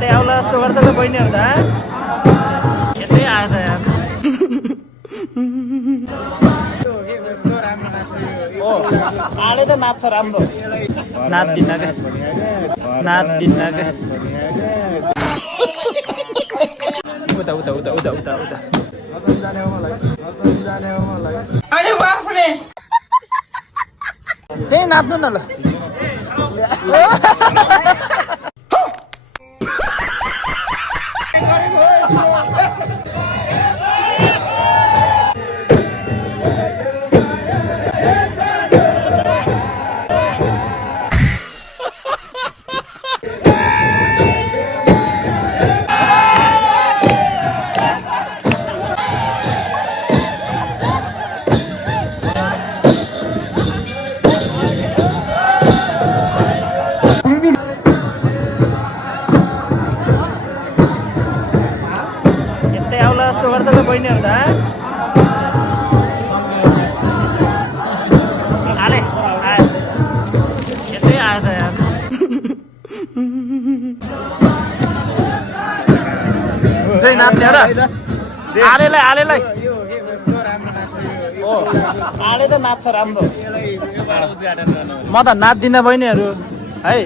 यतै आउला जस्तो गर्छ त बहिनीहरू त यतै आयो त यार आले त नाच्छ राम्रो नाच्दिन के उता उता उता उता उता उता अरे बाफरे त्यही नाच्नु न ल जस्तो गर्छ त बहिनीहरू त आले आयो यतै आयो त यार हुन्छ नाच्ने हो र आलेलाई आले त नाच्छ राम्रो म त नाच्दिनँ बहिनीहरू है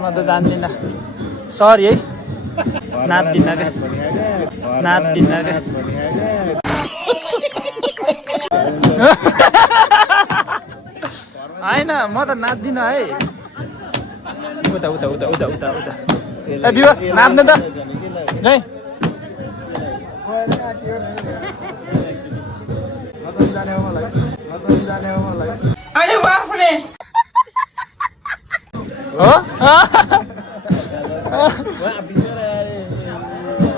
म त जान्दिनँ सरी है नाच्दिनँ क्या होइन म त नाच्दिनँ है उता उता उता उता उता उता ए बिवास नाच्नु त है अरे बाफरे हो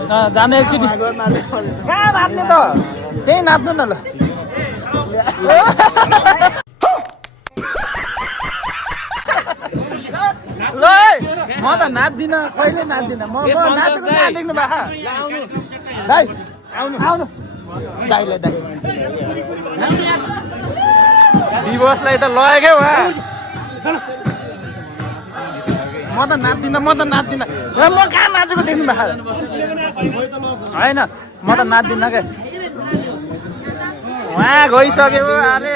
जाने एकचोटि कहाँ नाच्ने त त्यही नाच्नु न ल ल म त नाच्दिनँ कहिले नाच्दिनँ म नाचेको कहाँ देख्नु भएको दाइ आउनु दाइलाई दाइ दिवसलाई त लगेकै वा म त नाच्दिनँ म कहाँ नाचेको देख्नु भएको होइन म त नाच्दिनँ क्या उहाँ गइसक्यो अरे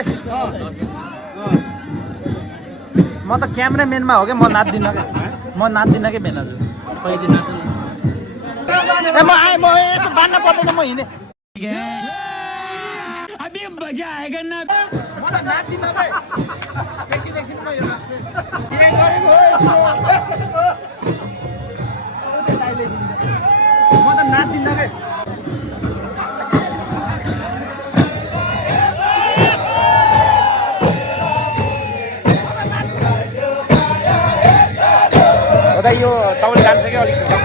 म त क्यामेराम्यानमा हो क्या म नाच्दिनँ क्या भेनाजु ए म आएँ म यसो बान्न पर्दैन म हिँडेँ म त नाच्दिनँ क्या एकछिन म यो नाच्छु म त नाच्दिनँ क्या यो तपाईँले जान्छ क्या अलिक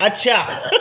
अच्छा